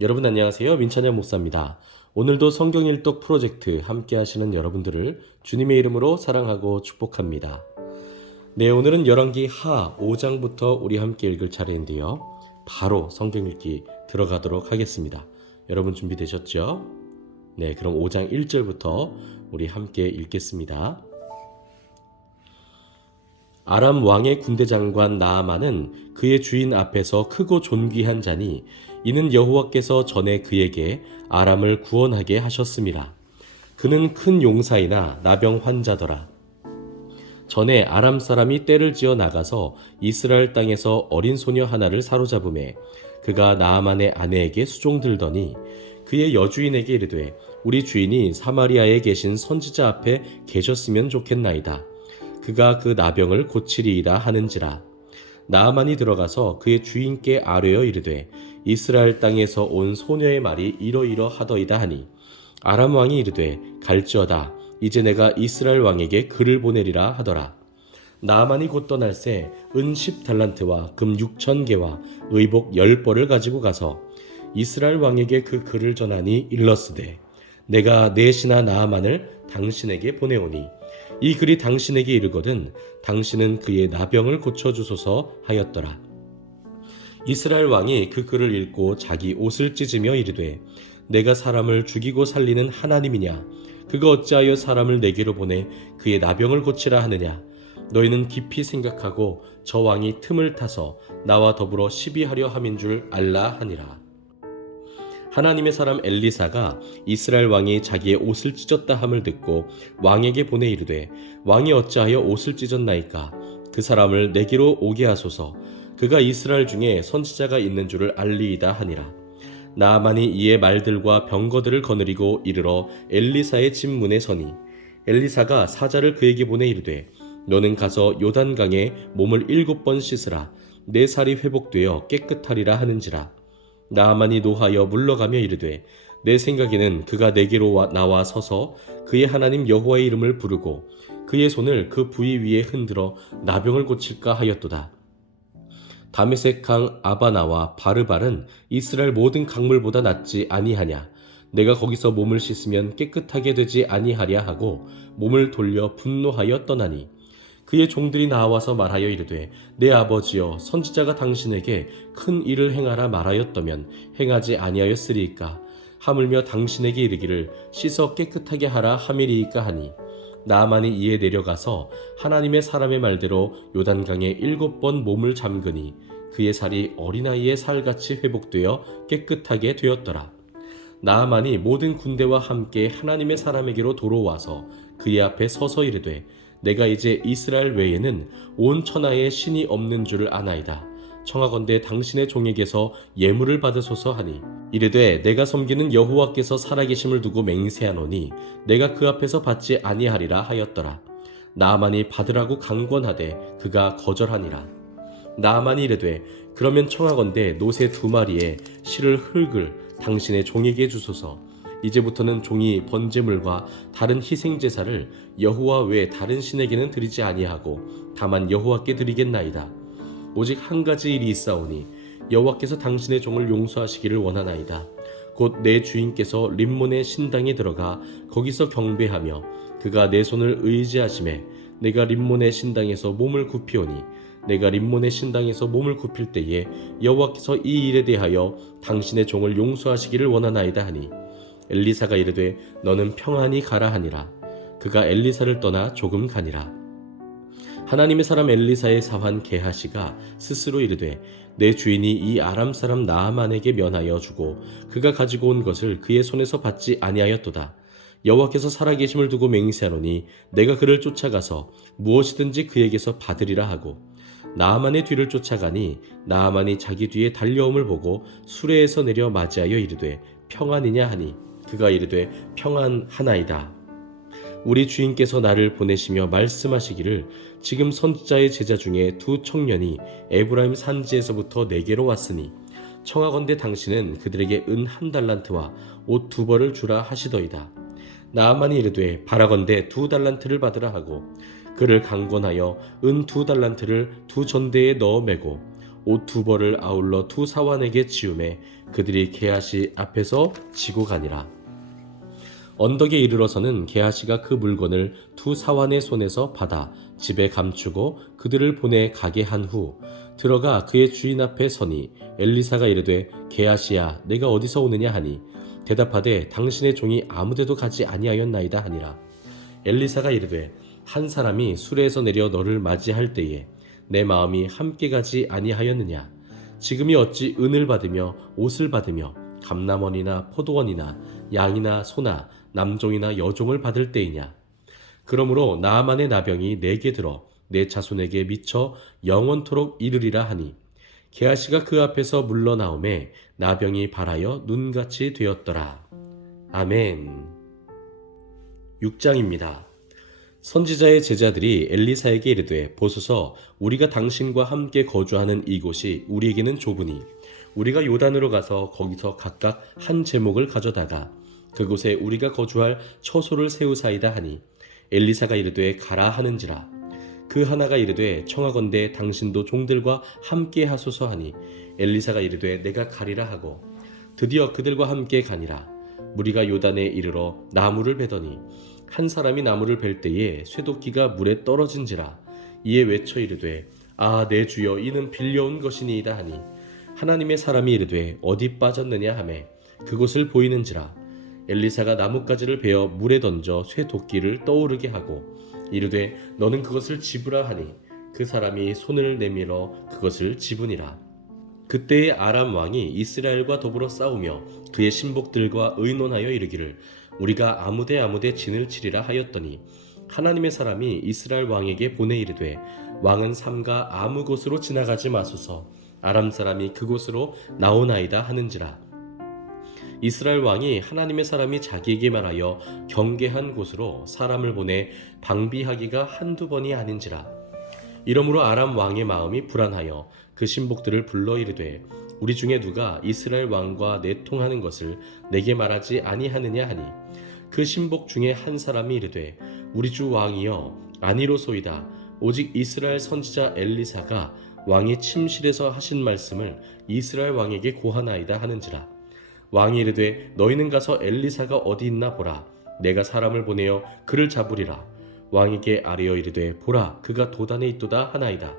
여러분 안녕하세요. 민찬현 목사입니다. 오늘도 성경 일독 프로젝트 함께 하시는 여러분들을 주님의 이름으로 사랑하고 축복합니다. 네, 오늘은 열왕기 하 5장부터 우리 함께 읽을 차례인데요. 바로 성경 읽기 들어가도록 하겠습니다. 여러분 준비되셨죠? 네, 그럼 5장 1절부터 우리 함께 읽겠습니다. 아람 왕의 군대 장관 나아만은 그의 주인 앞에서 크고 존귀한 자니 이는 여호와께서 전에 그에게 아람을 구원하게 하셨음이라. 그는 큰 용사이나 나병 환자더라. 전에 아람 사람이 떼를 지어 나가서 이스라엘 땅에서 어린 소녀 하나를 사로잡음에 그가 나아만의 아내에게 수종들더니 그의 여주인에게 이르되 우리 주인이 사마리아에 계신 선지자 앞에 계셨으면 좋겠나이다. 그가 그 나병을 고치리이다 하는지라. 나아만이 들어가서 그의 주인께 아뢰어 이르되 이스라엘 땅에서 온 소녀의 말이 이러이러하더이다 하니 아람 왕이 이르되 갈지어다. 이제 내가 이스라엘 왕에게 글을 보내리라 하더라. 나아만이 곧 떠날새 은 10달란트와 금 6,000개와 의복 10벌을 가지고 가서 이스라엘 왕에게 그 글을 전하니 일렀으되 내가 내 신하 나아만을 당신에게 보내오니 이 글이 당신에게 이르거든 당신은 그의 나병을 고쳐주소서 하였더라. 이스라엘 왕이 그 글을 읽고 자기 옷을 찢으며 이르되 내가 사람을 죽이고 살리는 하나님이냐? 그가 어찌하여 사람을 내게로 보내 그의 나병을 고치라 하느냐? 너희는 깊이 생각하고 저 왕이 틈을 타서 나와 더불어 시비하려 함인 줄 알라 하니라. 하나님의 사람 엘리사가 이스라엘 왕이 자기의 옷을 찢었다 함을 듣고 왕에게 보내 이르되 왕이 어찌하여 옷을 찢었나이까? 그 사람을 내게로 오게 하소서. 그가 이스라엘 중에 선지자가 있는 줄을 알리이다 하니라. 나아만이 이에 말들과 병거들을 거느리고 이르러 엘리사의 집 문에 서니 엘리사가 사자를 그에게 보내 이르되 너는 가서 요단강에 몸을 7번 씻으라. 내 살이 회복되어 깨끗하리라 하는지라. 나아만이 노하여 물러가며 이르되 내 생각에는 그가 내게로 나와 서서 그의 하나님 여호와의 이름을 부르고 그의 손을 그 부위 위에 흔들어 나병을 고칠까 하였도다. 다메섹 강 아바나와 바르발은 이스라엘 모든 강물보다 낫지 아니하냐? 내가 거기서 몸을 씻으면 깨끗하게 되지 아니하랴 하고 몸을 돌려 분노하여 떠나니 그의 종들이 나와서 말하여 이르되 내 아버지여 선지자가 당신에게 큰 일을 행하라 말하였다면 행하지 아니하였으리이까? 하물며 당신에게 이르기를 씻어 깨끗하게 하라 함이리이까 하니 나아만이 이에 내려가서 하나님의 사람의 말대로 요단강에 7번 몸을 잠그니 그의 살이 어린아이의 살같이 회복되어 깨끗하게 되었더라. 나아만이 모든 군대와 함께 하나님의 사람에게로 돌아와서 그의 앞에 서서 이르되 내가 이제 이스라엘 외에는 온 천하에 신이 없는 줄을 아나이다. 청하건대 당신의 종에게서 예물을 받으소서 하니 이르되 내가 섬기는 여호와께서 살아계심을 두고 맹세하노니 내가 그 앞에서 받지 아니하리라 하였더라. 나아만이 받으라고 강권하되 그가 거절하니라. 나아만이 이르되 그러면 청하건대 노새 2마리에 실을 흙을 당신의 종에게 주소서. 이제부터는 종이 번제물과 다른 희생제사를 여호와 외 다른 신에게는 드리지 아니하고 다만 여호와께 드리겠나이다. 오직 한 가지 일이 있사오니 여호와께서 당신의 종을 용서하시기를 원하나이다. 곧 내 주인께서 림몬의 신당에 들어가 거기서 경배하며 그가 내 손을 의지하심에 내가 림몬의 신당에서 몸을 굽히오니 내가 림몬의 신당에서 몸을 굽힐 때에 여호와께서 이 일에 대하여 당신의 종을 용서하시기를 원하나이다 하니 엘리사가 이르되 너는 평안히 가라 하니라. 그가 엘리사를 떠나 조금 가니라. 하나님의 사람 엘리사의 사환 게하시가 스스로 이르되 내 주인이 이 아람 사람 나아만에게 면하여 주고 그가 가지고 온 것을 그의 손에서 받지 아니하였도다. 여호와께서 살아계심을 두고 맹세하노니 내가 그를 쫓아가서 무엇이든지 그에게서 받으리라 하고 나아만의 뒤를 쫓아가니 나아만이 자기 뒤에 달려옴을 보고 수레에서 내려 맞이하여 이르되 평안이냐 하니 그가 이르되 평안하나이다. 우리 주인께서 나를 보내시며 말씀하시기를 지금 선지자의 제자 중에 2 청년이 에브라임 산지에서부터 내게로 왔으니 청하건대 당신은 그들에게 은 1달란트와 옷 2벌을 주라 하시더이다. 나아만이 이르되 바라건대 2달란트를 받으라 하고 그를 강권하여 은 2달란트를 2 전대에 넣어 매고 옷 2벌을 아울러 2 사환에게 지우매 그들이 게하시 앞에서 지고 가니라. 언덕에 이르러서는 게하시가 그 물건을 2 사환의 손에서 받아 집에 감추고 그들을 보내 가게 한 후 들어가 그의 주인 앞에 서니 엘리사가 이르되 게하시야 내가 어디서 오느냐 하니 대답하되 당신의 종이 아무데도 가지 아니하였나이다 하니라. 엘리사가 이르되 한 사람이 수레에서 내려 너를 맞이할 때에 내 마음이 함께 가지 아니하였느냐. 지금이 어찌 은을 받으며 옷을 받으며 감람원이나 포도원이나 양이나 소나 남종이나 여종을 받을 때이냐. 그러므로 나아만의 나병이 내게 들어 내 자손에게 미쳐 영원토록 이르리라 하니 게하시가 그 앞에서 물러나오매 나병이 발하여 눈같이 되었더라. 아멘. 6장입니다. 선지자의 제자들이 엘리사에게 이르되 보소서 우리가 당신과 함께 거주하는 이곳이 우리에게는 좁으니 우리가 요단으로 가서 거기서 각각 한 제목을 가져다가 그곳에 우리가 거주할 처소를 세우사이다 하니 엘리사가 이르되 가라 하는지라. 그 하나가 이르되 청하건대 당신도 종들과 함께 하소서 하니 엘리사가 이르되 내가 가리라 하고 드디어 그들과 함께 가니라. 무리가 요단에 이르러 나무를 베더니 한 사람이 나무를 벨 때에 쇠도끼가 물에 떨어진지라. 이에 외쳐 이르되 아 내 주여 이는 빌려온 것이니이다 하니 하나님의 사람이 이르되 어디 빠졌느냐 하매 그곳을 보이는지라. 엘리사가 나뭇가지를 베어 물에 던져 쇠도끼를 떠오르게 하고 이르되 너는 그것을 집으라 하니 그 사람이 손을 내밀어 그것을 집으니라. 그때에 아람 왕이 이스라엘과 더불어 싸우며 그의 신복들과 의논하여 이르기를 우리가 아무데 진을 치리라 하였더니 하나님의 사람이 이스라엘 왕에게 보내 이르되 왕은 삼가 아무 곳으로 지나가지 마소서 아람 사람이 그곳으로 나오나이다 하는지라. 이스라엘 왕이 하나님의 사람이 자기에게 말하여 경계한 곳으로 사람을 보내 방비하기가 한두 번이 아닌지라. 이러므로 아람 왕의 마음이 불안하여 그 신복들을 불러 이르되 우리 중에 누가 이스라엘 왕과 내통하는 것을 내게 말하지 아니하느냐 하니 그 신복 중에 한 사람이 이르되 우리 주 왕이여 아니로소이다. 오직 이스라엘 선지자 엘리사가 왕이 침실에서 하신 말씀을 이스라엘 왕에게 고하나이다 하는지라. 왕이 이르되 너희는 가서 엘리사가 어디 있나 보라. 내가 사람을 보내어 그를 잡으리라. 왕에게 아뢰어 이르되 보라 그가 도단에 있도다 하나이다.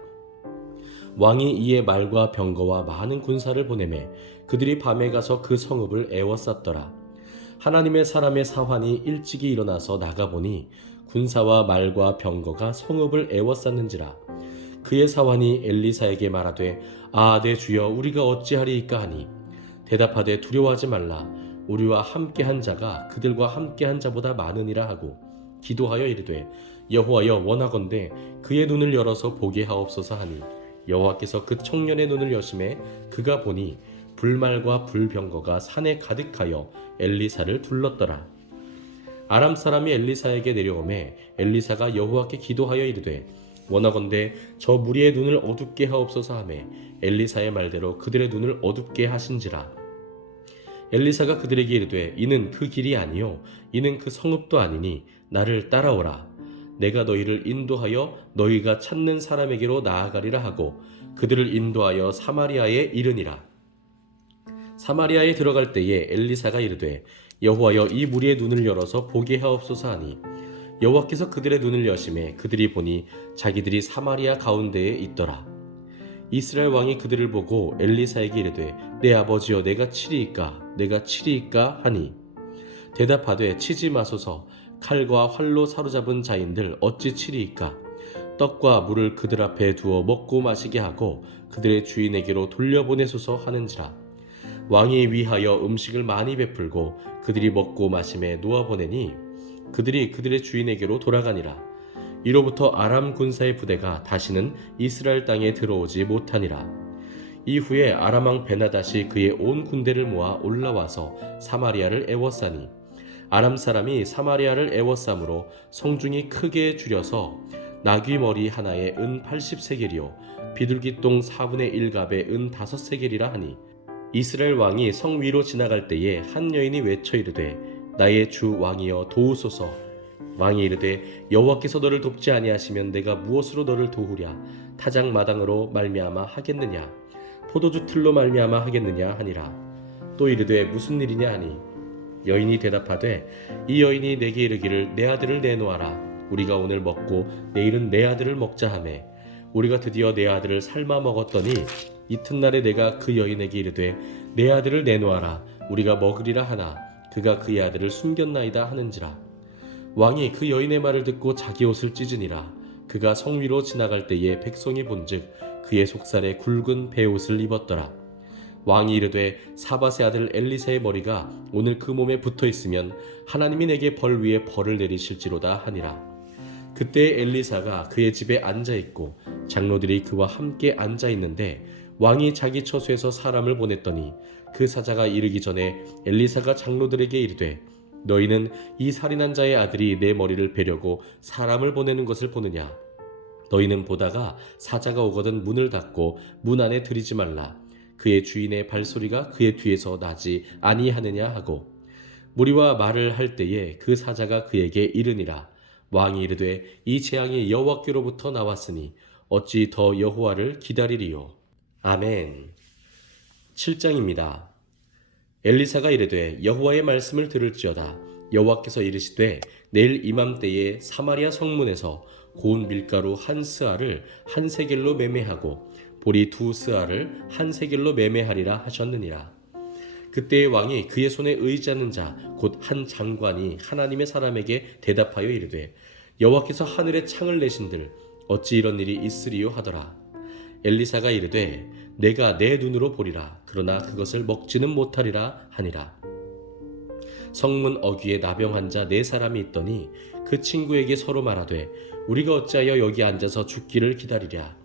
왕이 이에 말과 병거와 많은 군사를 보내매 그들이 밤에 가서 그 성읍을 에워쌌더라. 하나님의 사람의 사환이 일찍이 일어나서 나가보니 군사와 말과 병거가 성읍을 에워쌌는지라. 그의 사환이 엘리사에게 말하되 아 내 주여 우리가 어찌하리이까 하니 대답하되 두려워하지 말라. 우리와 함께한 자가 그들과 함께한 자보다 많으니라 하고 기도하여 이르되 여호와여 원하건대 그의 눈을 열어서 보게 하옵소서 하니 여호와께서 그 청년의 눈을 여심해 그가 보니 불말과 불병거가 산에 가득하여 엘리사를 둘렀더라. 아람 사람이 엘리사에게 내려오매 엘리사가 여호와께 기도하여 이르되 원하건대 저 무리의 눈을 어둡게 하옵소서 하매 엘리사의 말대로 그들의 눈을 어둡게 하신지라. 엘리사가 그들에게 이르되 이는 그 길이 아니요 이는 그 성읍도 아니니 나를 따라오라. 내가 너희를 인도하여 너희가 찾는 사람에게로 나아가리라 하고 그들을 인도하여 사마리아에 이르니라. 사마리아에 들어갈 때에 엘리사가 이르되 여호와여 이 무리의 눈을 열어서 보게 하옵소서 하니 여호와께서 그들의 눈을 여심해 그들이 보니 자기들이 사마리아 가운데에 있더라. 이스라엘 왕이 그들을 보고 엘리사에게 이르되 내 아버지여 내가 치리이까 하니 대답하되 치지 마소서. 칼과 활로 사로잡은 자인들 어찌 치리이까. 떡과 물을 그들 앞에 두어 먹고 마시게 하고 그들의 주인에게로 돌려보내소서 하는지라. 왕이 위하여 음식을 많이 베풀고 그들이 먹고 마심에 놓아보내니 그들이 그들의 주인에게로 돌아가니라. 이로부터 아람 군사의 부대가 다시는 이스라엘 땅에 들어오지 못하니라. 이후에 아람 왕 베나닷이 그의 온 군대를 모아 올라와서 사마리아를 에워싸니 아람 사람이 사마리아를 에워싸므로 성중이 크게 줄여서 나귀 머리 하나에 은 80세겔이요 비둘기똥 4분의 1갑에 은 5세겔이라 하니 이스라엘 왕이 성 위로 지나갈 때에 한 여인이 외쳐 이르되 나의 주 왕이여 도우소서. 왕이 이르되 여호와께서 너를 돕지 아니하시면 내가 무엇으로 너를 도우랴. 타작 마당으로 말미암아 하겠느냐. 포도주 틀로 말미암아 하겠느냐 하니라. 또 이르되 무슨 일이냐 하니 여인이 대답하되 이 여인이 내게 이르기를 내 아들을 내놓아라. 우리가 오늘 먹고 내일은 내 아들을 먹자 하매 우리가 드디어 내 아들을 삶아 먹었더니 이튿날에 내가 그 여인에게 이르되 내 아들을 내놓아라. 우리가 먹으리라 하나 그가 그의 아들을 숨겼나이다 하는지라. 왕이 그 여인의 말을 듣고 자기 옷을 찢으니라. 그가 성 위로 지나갈 때에 백성이 본즉 그의 속살에 굵은 베옷을 입었더라. 왕이 이르되 사밧의 아들 엘리사의 머리가 오늘 그 몸에 붙어 있으면 하나님이 내게 벌 위에 벌을 내리실지로다 하니라. 그때 엘리사가 그의 집에 앉아 있고 장로들이 그와 함께 앉아 있는데 왕이 자기 처소에서 사람을 보냈더니 그 사자가 이르기 전에 엘리사가 장로들에게 이르되 너희는 이 살인한 자의 아들이 내 머리를 베려고 사람을 보내는 것을 보느냐. 너희는 보다가 사자가 오거든 문을 닫고 문 안에 들이지 말라. 그의 주인의 발소리가 그의 뒤에서 나지 아니하느냐 하고 무리와 말을 할 때에 그 사자가 그에게 이르니라. 왕이 이르되 이 재앙이 여호와께로부터 나왔으니 어찌 더 여호와를 기다리리요. 아멘. 7장입니다. 엘리사가 이르되 여호와의 말씀을 들을지어다. 여호와께서 이르시되 내일 이맘때에 사마리아 성문에서 고운 밀가루 한 스아를 한 세겔로 매매하고 보리 두 스아를 한 세겔로 매매하리라 하셨느니라. 그때의 왕이 그의 손에 의지하는 자 곧 한 장관이 하나님의 사람에게 대답하여 이르되 여호와께서 하늘에 창을 내신들 어찌 이런 일이 있으리요 하더라. 엘리사가 이르되 내가 내 눈으로 보리라. 그러나 그것을 먹지는 못하리라 하니라. 성문 어귀에 나병한 자 4사람이 있더니 그 친구에게 서로 말하되 우리가 어찌하여 여기 앉아서 죽기를 기다리랴.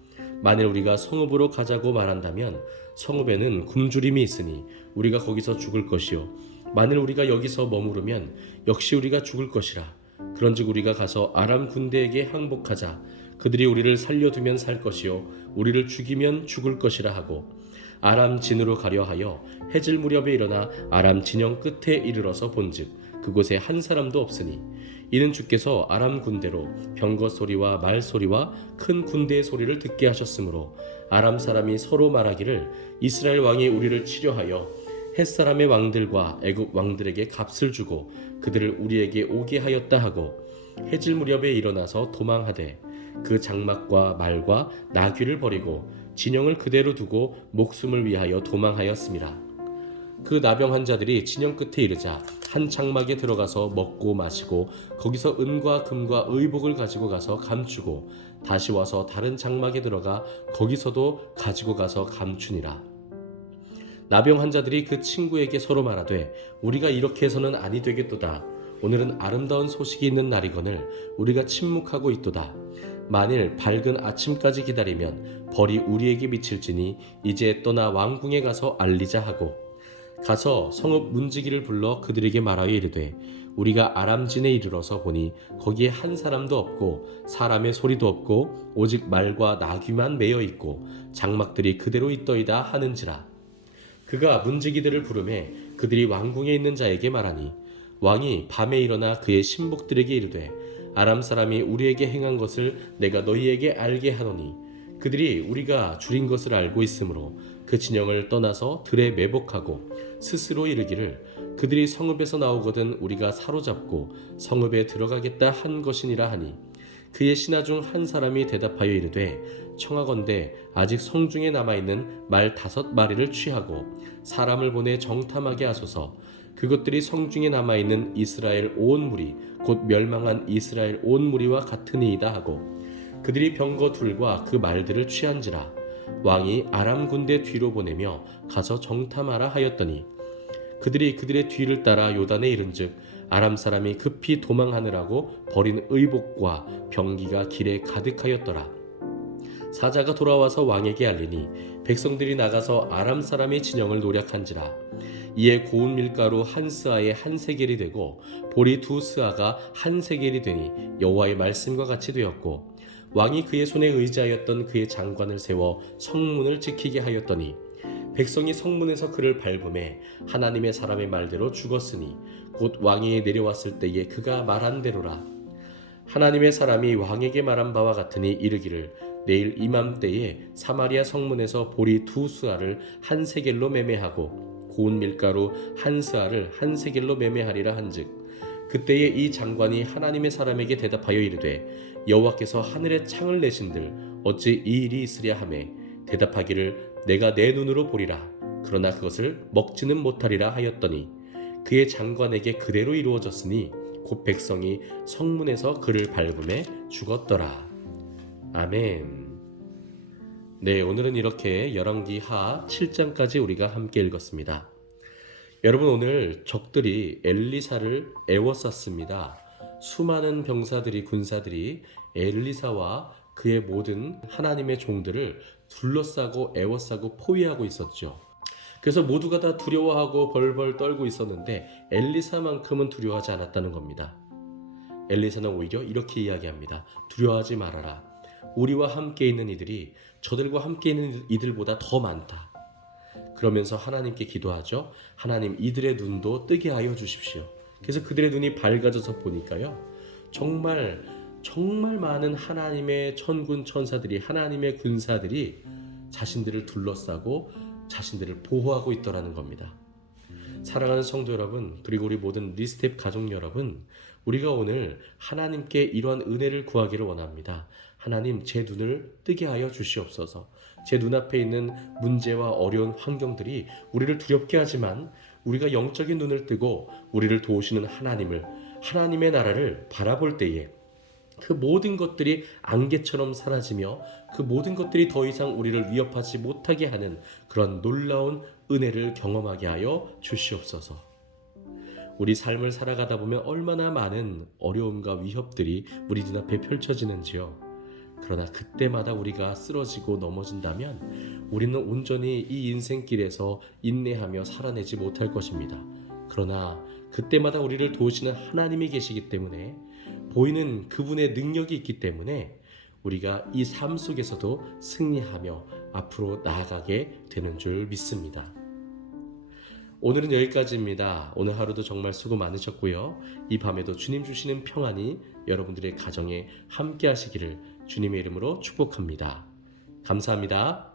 만일 우리가 성읍으로 가자고 말한다면 성읍에는 굶주림이 있으니 우리가 거기서 죽을 것이요 만일 우리가 여기서 머무르면 역시 우리가 죽을 것이라. 그런즉 우리가 가서 아람 군대에게 항복하자. 그들이 우리를 살려두면 살 것이요 우리를 죽이면 죽을 것이라 하고 아람 진으로 가려 하여 해질 무렵에 일어나 아람 진영 끝에 이르러서 본즉 그곳에 한 사람도 없으니 이는 주께서 아람 군대로 병거 소리와 말 소리와 큰 군대의 소리를 듣게 하셨으므로 아람 사람이 서로 말하기를 이스라엘 왕이 우리를 치려하여 햇사람의 왕들과 애굽 왕들에게 값을 주고 그들을 우리에게 오게 하였다 하고 해질 무렵에 일어나서 도망하되 그 장막과 말과 나귀를 버리고 진영을 그대로 두고 목숨을 위하여 도망하였습니다. 그 나병한 자들이 진영 끝에 이르자 한 장막에 들어가서 먹고 마시고 거기서 은과 금과 의복을 가지고 가서 감추고 다시 와서 다른 장막에 들어가 거기서도 가지고 가서 감추니라. 나병한 자들이 그 친구에게 서로 말하되 우리가 이렇게 해서는 아니 되겠도다. 오늘은 아름다운 소식이 있는 날이거늘 우리가 침묵하고 있도다. 만일 밝은 아침까지 기다리면 벌이 우리에게 미칠지니 이제 떠나 왕궁에 가서 알리자 하고 가서 성읍 문지기를 불러 그들에게 말하여 이르되 우리가 아람진에 이르러서 보니 거기에 한 사람도 없고 사람의 소리도 없고 오직 말과 나귀만 매여 있고 장막들이 그대로 있더이다 하는지라. 그가 문지기들을 부르매 그들이 왕궁에 있는 자에게 말하니 왕이 밤에 일어나 그의 신복들에게 이르되 아람 사람이 우리에게 행한 것을 내가 너희에게 알게 하노니 그들이 우리가 줄인 것을 알고 있으므로 그 진영을 떠나서 들에 매복하고 스스로 이르기를 그들이 성읍에서 나오거든 우리가 사로잡고 성읍에 들어가겠다 한 것이니라 하니 그의 신하 중 한 사람이 대답하여 이르되 청하건대 아직 성중에 남아있는 말 5마리를 취하고 사람을 보내 정탐하게 하소서. 그것들이 성중에 남아있는 이스라엘 온 무리 곧 멸망한 이스라엘 온 무리와 같으니이다 하고 그들이 병거 둘과 그 말들을 취한지라. 왕이 아람 군대 뒤로 보내며 가서 정탐하라 하였더니 그들이 그들의 뒤를 따라 요단에 이른즉 아람 사람이 급히 도망하느라고 버린 의복과 병기가 길에 가득하였더라. 사자가 돌아와서 왕에게 알리니 백성들이 나가서 아람 사람의 진영을 노략한지라. 이에 고운 밀가루 한 스아에 한 세겔이 되고 보리 2스아가 한 세겔이 되니 여호와의 말씀과 같이 되었고 왕이 그의 손에 의지하였던 그의 장관을 세워 성문을 지키게 하였더니 백성이 성문에서 그를 밟음에 하나님의 사람의 말대로 죽었으니 곧 왕이 내려왔을 때에 그가 말한 대로라. 하나님의 사람이 왕에게 말한 바와 같으니 이르기를 내일 이맘때에 사마리아 성문에서 보리 2스아를 한 세겔로 매매하고 고운 밀가루 1스아를 한 세겔로 매매하리라 한즉 그때에 이 장관이 하나님의 사람에게 대답하여 이르되 여호와께서 하늘에 창을 내신들 어찌 이 일이 있으랴 하매 대답하기를 내가 내 눈으로 보리라 그러나 그것을 먹지는 못하리라 하였더니 그의 장관에게 그대로 이루어졌으니 곧 백성이 성문에서 그를 밟음에 죽었더라. 아멘. 네, 오늘은 이렇게 열왕기하 7장까지 우리가 함께 읽었습니다. 여러분, 오늘 적들이 엘리사를 애워쌌습니다. 수많은 병사들이, 군사들이 엘리사와 그의 모든 하나님의 종들을 둘러싸고 애워싸고 포위하고 있었죠. 그래서 모두가 다 두려워하고 벌벌 떨고 있었는데 엘리사만큼은 두려워하지 않았다는 겁니다. 엘리사는 오히려 이렇게 이야기합니다. 두려워하지 말아라. 우리와 함께 있는 이들이 저들과 함께 있는 이들보다 더 많다. 그러면서 하나님께 기도하죠. 하나님, 이들의 눈도 뜨게 하여 주십시오. 그래서 그들의 눈이 밝아져서 보니까요, 정말 많은 하나님의 천군 천사들이, 하나님의 군사들이 자신들을 둘러싸고 자신들을 보호하고 있더라는 겁니다. 사랑하는 성도 여러분, 그리고 우리 모든 리스텝 가족 여러분, 우리가 오늘 하나님께 이러한 은혜를 구하기를 원합니다. 하나님, 제 눈을 뜨게 하여 주시옵소서. 제 눈앞에 있는 문제와 어려운 환경들이 우리를 두렵게 하지만 우리가 영적인 눈을 뜨고 우리를 도우시는 하나님을, 하나님의 나라를 바라볼 때에 그 모든 것들이 안개처럼 사라지며 그 모든 것들이 더 이상 우리를 위협하지 못하게 하는 그런 놀라운 은혜를 경험하게 하여 주시옵소서. 우리 삶을 살아가다 보면 얼마나 많은 어려움과 위협들이 우리 눈앞에 펼쳐지는지요. 그러나 그때마다 우리가 쓰러지고 넘어진다면 우리는 온전히 이 인생길에서 인내하며 살아내지 못할 것입니다. 그러나 그때마다 우리를 도우시는 하나님이 계시기 때문에, 보이는 그분의 능력이 있기 때문에 우리가 이 삶 속에서도 승리하며 앞으로 나아가게 되는 줄 믿습니다. 오늘은 여기까지입니다. 오늘 하루도 정말 수고 많으셨고요. 이 밤에도 주님 주시는 평안이 여러분들의 가정에 함께 하시기를 주님의 이름으로 축복합니다. 감사합니다.